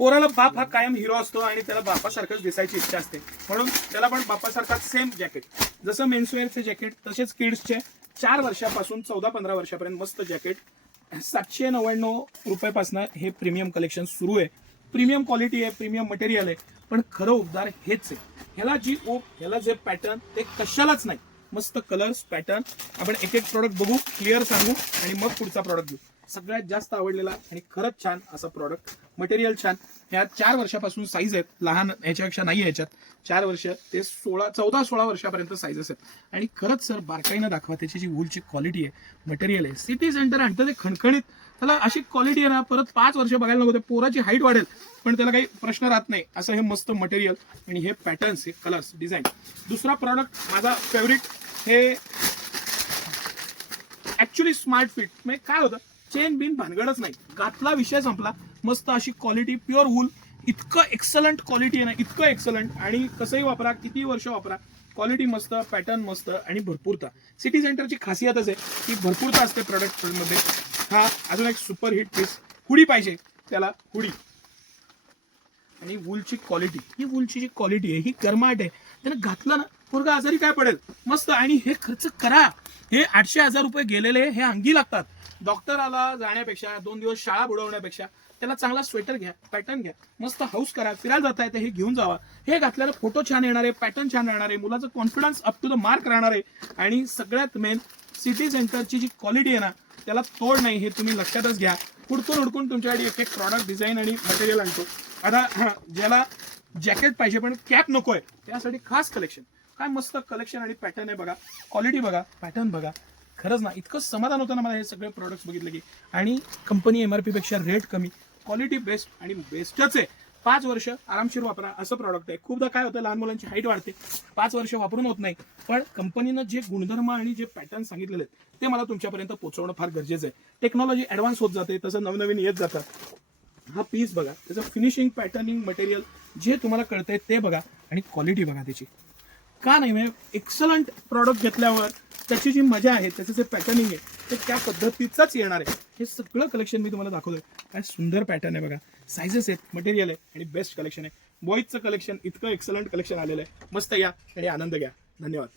पोराला बाप हा कायम हिरो असतो आणि त्याला बापासारखंच दिसायची इच्छा असते, म्हणून त्याला पण बापासारखा सेम जॅकेट. जसं मेन्सवेअरचे जॅकेट तसेच किड्सचे 4 वर्षापासून 14-15 वर्षापर्यंत मस्त जॅकेट 799 रुपयापासून हे प्रीमियम कलेक्शन सुरू आहे. प्रीमियम क्वालिटी आहे, प्रीमियम मटेरियल आहे, पण खरं उपदार हेच आहे. ह्याला जी ओप, ह्याला जे पॅटर्न ते कशालाच नाही. मस्त कलर्स, पॅटर्न. आपण एक एक प्रॉडक्ट बघू, क्लिअर सांगू आणि मग पुढचा प्रॉडक्ट घेऊ. सगळ्यात जास्त आवडलेला आणि खरंच छान असा प्रॉडक्ट. मटेरियल छान. ह्या 4 वर्षापासून साईज आहेत, लहान ह्याच्यापेक्षा नाही ह्याच्यात. 4 वर्ष ते 14-16 वर्षापर्यंत साईजेस आहेत. आणि खरंच सर बारकाईनं दाखवा त्याची जी वूलची क्वालिटी आहे, मटेरियल आहे. सिटी सेंटर आणतं ते खणखणीत, त्याला अशी क्वालिटी आहे ना, परत 5 वर्ष बघायला नको. ते पोराची हाईट वाढेल पण त्याला काही प्रश्न राहत नाही असं हे मस्त मटेरियल आणि हे पॅटर्न्स, हे कलर्स, डिझाईन. दुसरा प्रॉडक्ट माझा फेवरेट, हे ऍक्च्युली स्मार्ट फिट. म्हणजे काय होतं, चेन बिन भानगडच नाही, घातला विषय संपला. मस्त अशी क्वालिटी, प्युअर वूल. इतकं एक्सलंट क्वालिटी आहे ना, इतकं एक्सलंट. आणि कसंही वापरा, किती वर्ष वापरा, क्वालिटी मस्त, पॅटर्न मस्त आणि भरपूरता. सिटी सेंटरची खासियतच आहे की भरपूरता असते प्रोडक्टमध्ये. हा अजून एक सुपर हिट पीस. हुडी पाहिजे त्याला, हुडी. आणि वूलची क्वालिटी, ही वूलची जी क्वालिटी आहे ही गरमाट आहे. त्यानं घातलं ना, पोरगा आजारी काय पडेल. मस्त. आणि हे खर्च करा, हे 800-1000 रुपये गेलेले हे अंगी लागतात. डॉक्टराला जाण्यापेक्षा, 2 दिवस शाळा बुडवण्यापेक्षा त्याला चांगला स्वेटर घ्या, पॅटर्न घ्या, मस्त हाऊस करा, फिरायला जाताय तर हे घेऊन जावा. हे घातल्यानं फोटो छान येणार आहे, पॅटर्न छान राहणार आहे, मुलाचं confidence up to the mark राहणार आहे. आणि सगळ्यात मेन, सिटी सेंटरची जी क्वालिटी आहे ना, त्याला तोड नाही, हे तुम्ही लक्षातच घ्या. हुडकून तुमच्यासाठी एक एक प्रॉडक्ट, डिझाईन आणि मटेरियल आणतो. आता ज्याला जॅकेट पाहिजे पण कॅप नकोय, त्यासाठी खास कलेक्शन. काय मस्त कलेक्शन आणि पॅटर्न आहे बघा, क्वालिटी बघा, पॅटर्न बघा. खरंच ना, इतकं समाधान होतं ना मला हे सगळे प्रोडक्ट्स बघितले की. आणि कंपनी MRP पेक्षा रेट कमी, क्वालिटी बेस्ट आणि बेस्टच आहे. 5 वर्ष आरामशीर वापरा असं प्रॉडक्ट आहे. खूपदा काय होतं, लहान मुलांची हाईट वाढते, 5 वर्ष वापरून होत नाही. पण कंपनीनं जे गुणधर्म आणि जे पॅटर्न सांगितलेले आहेत ते मला तुमच्यापर्यंत पोहोचवणं फार गरजेचं आहे. टेक्नॉलॉजी ॲडव्हान्स होत जाते, तसं नवनवीन येत जातं. हा पीस बघा, त्याचं फिनिशिंग, पॅटर्निंग, मटेरियल जे तुम्हाला कळतंय ते बघा आणि क्वालिटी बघा त्याची. का नाही, म्हणजे एक्सलंट प्रॉडक्ट घेतल्यावर त्याची जी मजा आहे, त्याचं जे पॅटर्निंग आहे ते त्या पद्धतीचंच येणार आहे. हे सगळं कलेक्शन मी तुम्हाला दाखवतोय. काय सुंदर पॅटर्न आहे बघा, सायझेस आहेत, मटेरियल आहे आणि बेस्ट कलेक्शन आहे. बॉईजचं कलेक्शन इतकं एक्सलंट कलेक्शन आलेलं आहे. मस्त या आणि आनंद घ्या. धन्यवाद.